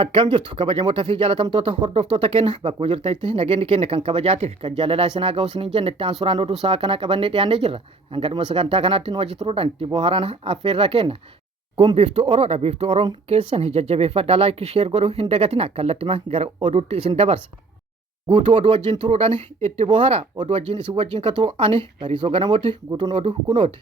Akkam jirtu kabajamoota fi jaalatamtoota hordoftoota keenya bakkuma jirtanitti nageenyi keenya kan kabajaatiif kan jaalalaa isin haa ga'u isiniin jenne itti aansuudhaan oduu sa'a kana qabannee dhiyaannee jirra. Hanga dhuma sagantaa kanaatti nu wajji turuudhaan itti bohaaraan affeerraa kenna. Kun biiftuu Oroodha. Biiftuu Oroon keessan jajjabeeffadhaa laayikii sheer godhuu hin dagatina kallattimaan gara oduutti isin dabarsa. Guutuu oduu wajjin turuudhaan itti bohaara. Oduu wajjin isin wajjin ka turu ani Bariisoo Ganamooti guutuun oduu kunooti.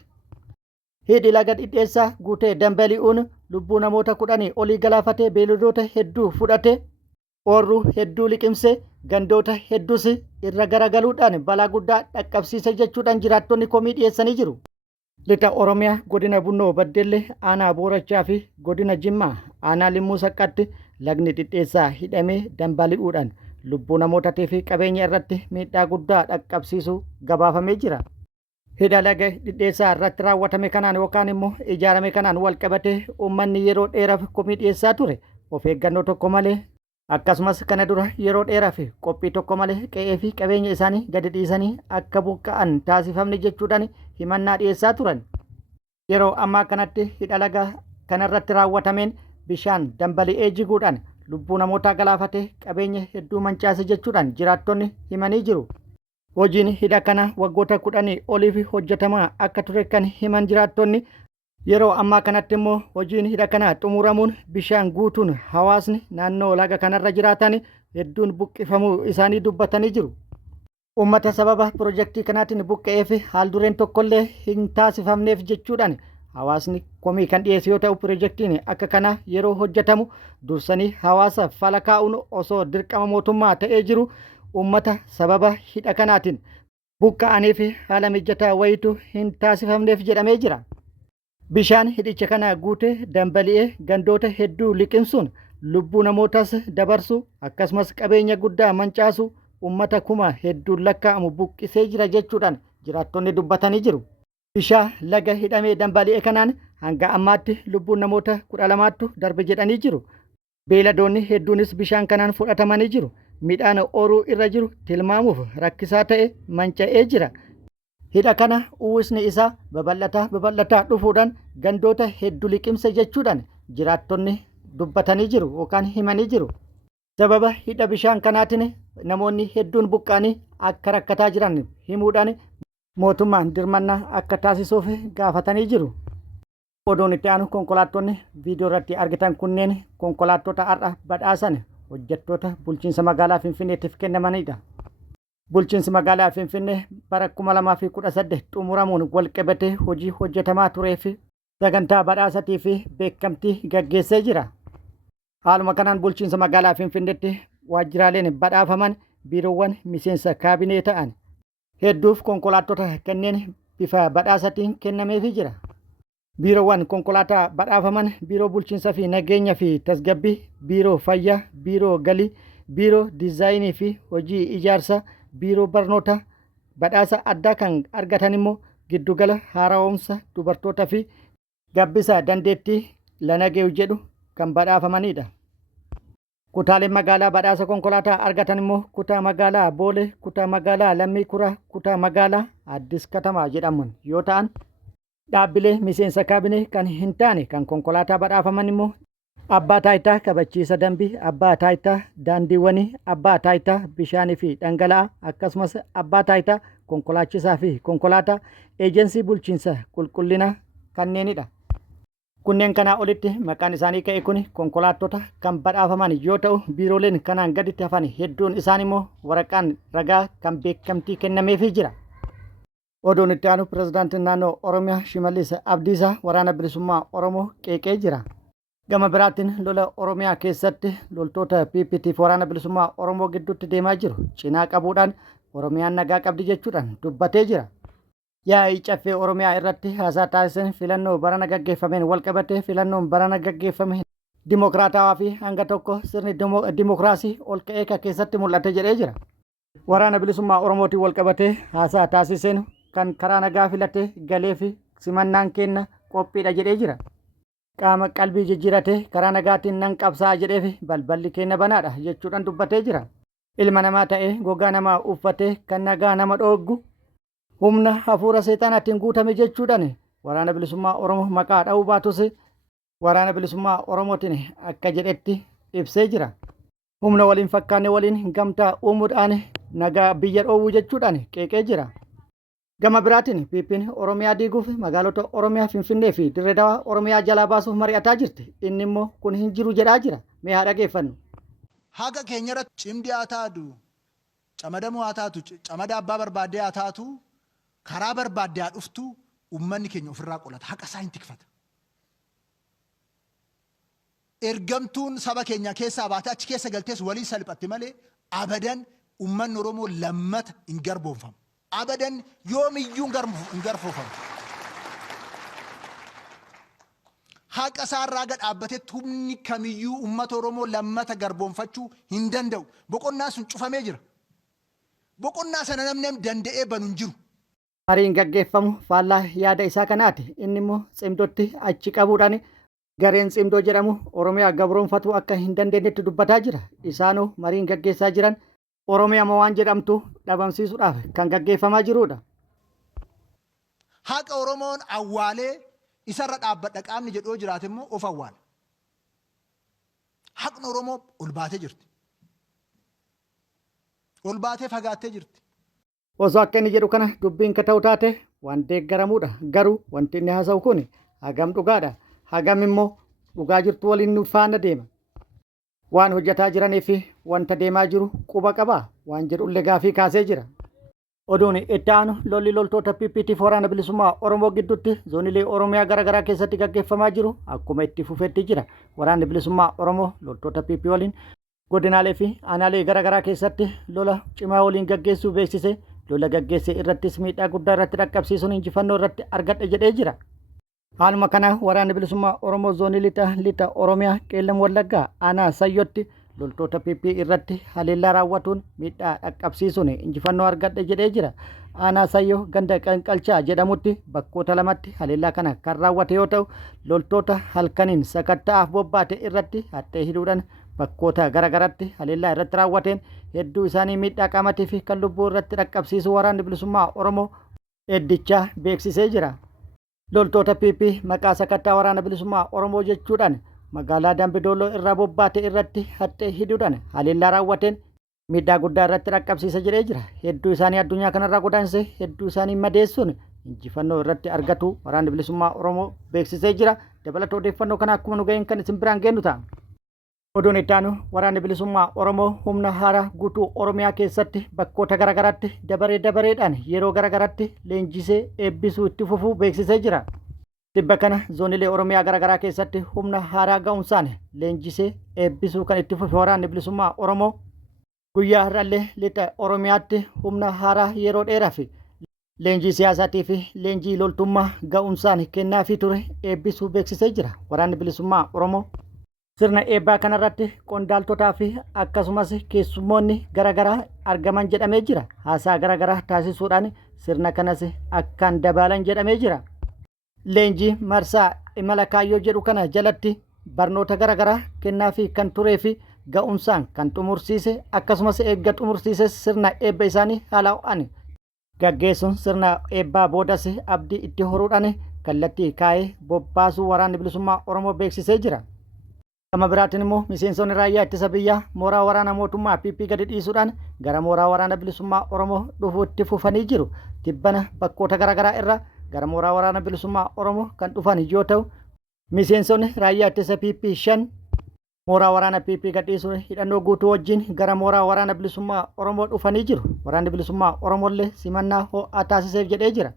Hidhi laga dhidheessaa guutee dambali'uun lubbuu namoota 10 olii galaafatee beeyladoota hedduu fudhatee oorruu hedduu liqimsee gandoota hedduus irra garagaluudhaan balaa guddaa dhaqqabsiisa jechuudhaan jiraattonni komii dhiyeessanii jiru. Lixa Oromiyaa godina Bunnoo Baddellee aanaa Boorachaa fi godina Jimmaa aanaa Limmuu Saqqatti lagni dhidheessaa hidhamee dambali'uudhaan lubbuu namootaatii fi qabeenya irratti miidhaa guddaa dhaqqabsiisuu gabaafamee jira. Hidha laga dhidheessaa irratti raawwatame kanaan yookaan immoo ijaarame kanaan wal qabatee uummanni yeroo dheeraaf komii dhiyeessaa ture of eeggannoo tokko malee akkasumas kana dura yeroo dheeraaf qophii tokko malee qe'ee fi qabeenya isaanii gadi dhiisanii akka buqqa'an taasifamne jechuudhaan himannaa dhiyeessaa turan. Yeroo ammaa kanatti hidha laga kanarratti raawwatameen bishaan dambali'ee jiguudhaan lubbuu namootaa galaafatee qabeenya hedduu mancaase jechuudhaan jiraattonni himanii jiru. Hojiin hidha kana waggoota 10 oliif hojjetamaa akka ture kan himan jiraattonni yeroo ammaa kanatti immoo hojiin hidha kana xumuramuun bishaan guutuun hawaasni naannoo laga kanarra jiraatan hedduun buqqifamuu isaanii dubbatanii jiru. Uummata sababa piroojeektii kanaatiin buqqa'eef haal dureen tokkollee hin taasifamneef jechuudhaan hawaasni komii kan dhiyeessu yoo ta'u piroojeektiin akka kana yeroo hojjetamu dursanii hawaasa fala kaa'uun osoo dirqama mootummaa ta'ee jiru. Uummata sababa hidha kanaatiin buqqa'anii fi haala mijataa wayitu hin taasifamneef jedhamee jira. Bishaan hidhicha kana guutee dambali'ee gandoota hedduu liqimsuun lubbuu namootas dabarsuu akkasumas qabeenya guddaa mancaasu uummata kuma hedduun lakkaa'amu buqqisee jira jechuudhaan jiraattonni dubbatanii jiru. Bishaan laga hidhamee dambali'ee kanaan hanga ammaatti lubbuun namoota 12tu darbe jedhanii jiru. Beeyladoonni hedduunis bishaan kanaan fudhatamanii jiru. Midhaan ooruu irra jiru tilmaamuuf rakkisaa ta'e manca'ee jira. Hidha kana uwwisni isaa babal'ataa dhufuudhaan gandoota hedduu liqimse jechuudhaan jiraattonni dubbatanii jiru yookaan himanii jiru. Sababa hidha bishaan kanaatiin namoonni hedduun buqqa'anii akka rakkataa jiran himuudhaan mootummaan dirmannaa akka taasisuuf gaafatanii jiru. Oduun itti aanu konkolaattonni viidiyoo irratti argitan kunneen konkolaattota har'a badhaasan hojjettoota bulchiinsa magaalaa Finfinneetiif kennamanidha. Bulchiinsi magaalaa Finfinnee bara 2018 xumuramuun wal qabatee hojii hojjetamaa turee fi sagantaa badhaasatii fi beekamtii gaggeessee jira. Haaluma kanaan bulchiinsa magaalaa Finfinneetti waajjiraaleen badhaafaman biiroowwan miseensa kaabinee ta'an hedduuf konkolaattota kanneen bifa badhaasatiin kennameefii jira. Biiroowwan konkolaataa badhaafaman biiroo bulchiinsaa fi nageenya fi tasgabbii, biiroo fayyaa, biiroo galii, biiroo diizaayinii fi hojii ijaarsaa, biiroo barnoota badhaasa addaa kan argatan immoo giddugala haara'umsa dubartootaa fi gabbisa dandeettii Lanageew jedhu kan badhaafamanidha. Kutaaleen magaalaa badhaasa konkolaataa argatan immoo kutaa magaalaa Boolee, kutaa magaalaa Lammii Kuraa, kutaa magaalaa Addis Katamaa jedhaman yoo ta'an dhaabbilee miseensa kaabinee kan hin taane kan konkolaataa badhaafaman immoo abbaa taayitaa kabachiisa dambii, abbaa taayitaa daandiiwwanii, abbaa taayitaa bishaanii fi dhangala'aa akkasumas abbaa taayitaa konkolaachisaa fi konkolaataa eejensii bulchiinsa qulqullinaa kanneenidha. Kunneen kanaa olitti maqaan isaanii ka'e kun konkolaattota kan badhaafaman yoo ta'u biirooleen kanaan gaditti hafan hedduun isaan immoo waraqaan ragaa kan beekamtii kennameefii jira. Oduun itti aanu pirezidaantiin naannoo Oromiyaa Shimallis Abdiisaa waraana bilisummaa Oromoo qeeqee jira. Gama biraatiin lola Oromiyaa keessatti loltoota PPTF waraana bilisummaa Oromoo gidduutti deemaa jiru cinaa qabuudhaan Oromiyaan nagaa qabdi jechuudhaan dubbatee jira. Yaa'ii caffee Oromiyaa irratti haasaa taasisan filannoo barana gaggeeffameen wal qabatee filannoon barana gaggeeffame dimokiraatawaa fi hanga tokko sirni dimokiraasii ol ka'ee keessatti mul'ate jedhee jira. Waraana bilisummaa Oromootiin wal qabatee haasaa taasiseen kan karaa nagaa filatee galee fi simannaan kenna qophiidha jedhee jira. Qaama qalbii jijjiiratee karaa nagaatiin nan qabsaa'a jedheef balballi kenna banaadha jechuudhaan dubbatee jira. Ilma namaa ta'ee gogaa namaa uffatee kan nagaa nama dhooggu humna hafuura seexanaatiin guutame jechuudhaan waraana bilisummaa Oromoo maqaa dha'uu baatus waraana bilisummaa Oromootiin akka jedhetti ibsee jira. Humna waliin fakkaanne waliin gamtaa uumuudhaan nagaa biyya dhoowwuu jechuudhaan qeeqee jira. Gama biraatiin PP'n Oromiyaa diiguuf magaalota Oromiyaa Finfinnee fi Dirree Dawaa Oromiyaa jalaa baasuuf mari'ataa jirti. Inni immoo kun hin jiru jedhaa jira. Mee haa dhageeffannu. Haga keenyarratti cimdii haa taatu, camadamuu haa taatu, camada abbaa barbaaddee haa taatu, karaa barbaaddee haa dhuftu uummanni keenya ofirraa qolata. Haqa isaa hin tikfata. Ergamtuun saba keenya keessaa baate achi keessa galtees walii salphatti malee abadan uummanni Oromoo lammata hin garboomfamu. Abadan yoomiyyuu hin garfoofamu. Haqa isaarraa gad dhaabbatetti humni kamiyyuu uummata Oromoo lammata garboomfachuu hin danda'u. Boqonnaa sun cufamee jira. Boqonnaa sana namni danda'ee banu hin jiru. Mariin gaggeeffamu faallaa yaada isaa kanaati. Inni immoo cimdootti achi qabuudhaan gareen cimdoo jedhamu Oromiyaa gabroonfatuu akka hin dandeenyetti dubbataa jira. Isaanoo mariin gaggeessaa jiran Oromiyaa waan jedhamtu dhabamsiisuudhaaf kan gaggeeffamaa jirudha. Haqa Oromoon awwaalee isarra dhaabbadha qaamni jedhoo jiraate immoo of awwaala. Haqni Oromoo ol baatee jirti. Ol baatee fagaattee jirti. Osoo akka inni jedhu kana dubbiin ka ta'u taate waan deeggaramuudha. Garuu wanti inni haasa'u kun hagam dhugaadha. Hagam immoo dhugaa jirtu waliin faana deema. Waan hojjetaa jiranii fi wanta deemaa jiru quba qabaa waan jedhullee gaafii kaasee jira. Oduun itti aanu lolli loltoota PP'tiif waraana bilisummaa Oromoo gidduutti zoonilee Oromiyaa garaagaraa keessatti gaggeeffamaa jiru akkuma itti fufetti jira. Waraanni bilisummaa Oromoo loltoota PP waliin godinaalee fi aanaalee garaagaraa keessatti lola cimaa waliin gaggeessuu beeksise. Lola gaggeesse irrattis miidhaa guddaa irratti dhaqqabsiisuun injifannoo irratti argadhe jedhee jira. Haaluma kana waraanni bilisummaa Oromoo zoonii lixa Oromiyaa Qeellam Wallaggaa aanaa Sayyotti loltoota PP irratti haleellaa raawwatuun miidhaa dhaqqabsiisuun injifannoo argadhe jedhee jira. Aanaa Sayyoo ganda Qanqalchaa jedhamutti bakkoota lamatti haleellaa kana kan raawwate yoo ta'u loltoota halkaniin sakatta'aaf bobbaate irratti haxxee hidhuudhaan bakkoota garaagaraatti haleellaa irratti raawwateen hedduu isaanii miidhaa qaamatii fi kan lubbuu irratti dhaqqabsiisu waraanni bilisummaa Oromoo eddichaa beeksisee jira. Loltoota PP maqaa sakattaa waraana bilisummaa Oromoo jechuudhaan magaalaa Dambidooloo irraa bobbaate irratti haxxee hidhuudhaan haleellaa raawwateen miidhaa guddaa irratti dhaqqabsiisa jedhee jira. Hedduu isaanii addunyaa kanarraa godaanse hedduu isaanii madeessuun injifannoo irratti argatu waraanni bilisummaa Oromoo beeksisee jira. Dabalata odeeffannoo kana akkuma nu ga'een kan isin biraan geenyu ta'a. Oduun itti aanu waraanni bilisummaa Oromoo humna haaraa guutuu Oromiyaa keessatti bakkoota garaagaraatti dabareedhaan yeroo garaagaraatti leenjisee eebbisuu itti fufuu beeksisee jira. Tibba kana zoonilee Oromiyaa garaagaraa keessatti humna haaraa ga'umsaan leenjisee eebbisuu kan itti fufe waraanni bilisummaa Oromoo guyyaa har'allee lixa Oromiyaatti humna haaraa yeroo dheeraaf leenjii siyaasaatii fi leenjii loltummaa ga'umsaan kennaafii ture eebbisuu beeksisee jira. Waraanni bilisummaa Oromoo sirna eebbaa kanarratti qondaaltotaa fi akkasumas keessummoonni garaagaraa argaman jedhamee jira. Haasaa garaagaraa taasisuudhaan sirna kanas akkaan dabalan jedhamee jira. Leenjii marsaa imala kaayyoo jedhu kana jalatti barnoota garaagaraa kennaafii kan turee fi ga'umsaan kan xumursiise akkasumas eegga xumursiise sirna eebba isaanii haala ho'an gaggeessuun sirna eebbaa boodas abdii itti horuudhaan kallattii kaa'ee bobbaasuu waraanni bilisummaa Oromoo beeksisee jira. Gama biraatiin immoo miseensonni raayyaa ittisa biyyaa mooraa waraana mootummaa PP gadi dhiisuudhaan gara mooraa waraana bilisummaa Oromoo dhufuutti fufanii jiru. Tibbana bakkoota garaagaraa irraa gara mooraa waraana bilisummaa Oromoo kan dhufan yoo ta'u miseensonni raayyaa ittisa PP 5 mooraa waraana PP gadi dhiisuun hidhannoo guutuu wajjin gara mooraa waraana bilisummaa Oromoo dhufanii jiru. Waraanni bilisummaa Oromollee simannaa ho'aa taasiseef jedhee jira.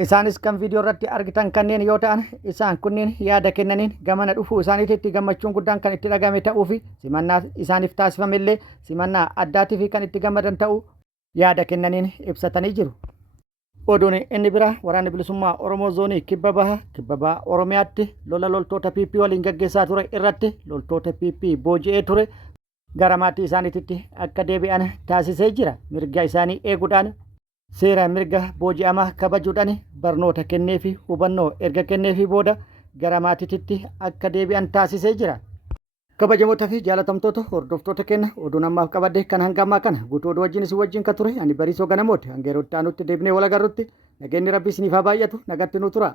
Isaanis kan viidiyoo irratti argitan kanneen yoo ta'an isaan kunniin yaada kennaniin gamana dhufuu isaaniitti gammachuun guddaan kan itti dhagahame ta'uu fi simannaa isaaniif taasifame illee simannaa addaatii fi kan itti gammadan ta'uu yaada kennaniin ibsatanii jiru. Oduun inni bira waraanni bilisummaa Oromoo zoonii kibba bahaa Oromiyaatti lola loltoota PP waliin gaggeessaa ture irratti loltoota PP booji'ee ture gara maatii isaaniitti akka deebi'an taasisee jira. Mirga isaanii eeguudhaan seera mirga booji'amaa kabajuudhaan barnoota kennee fi hubannoo erga kennee fi booda gara maatiitti akka deebi'an taasisee jira. Kabajamoota fi jaalatamtoota hordoftoota keenya oduun ammaaf qabadde kan hanga ammaa kana guutuu oduu wajjin isin wajjin kan ture ani Bariisoo Ganamooti hanga yeroo itti aanutti deebinee wal agarrutti nageenyi Rabbii isiniif haa baay'atu nagatti nu tura.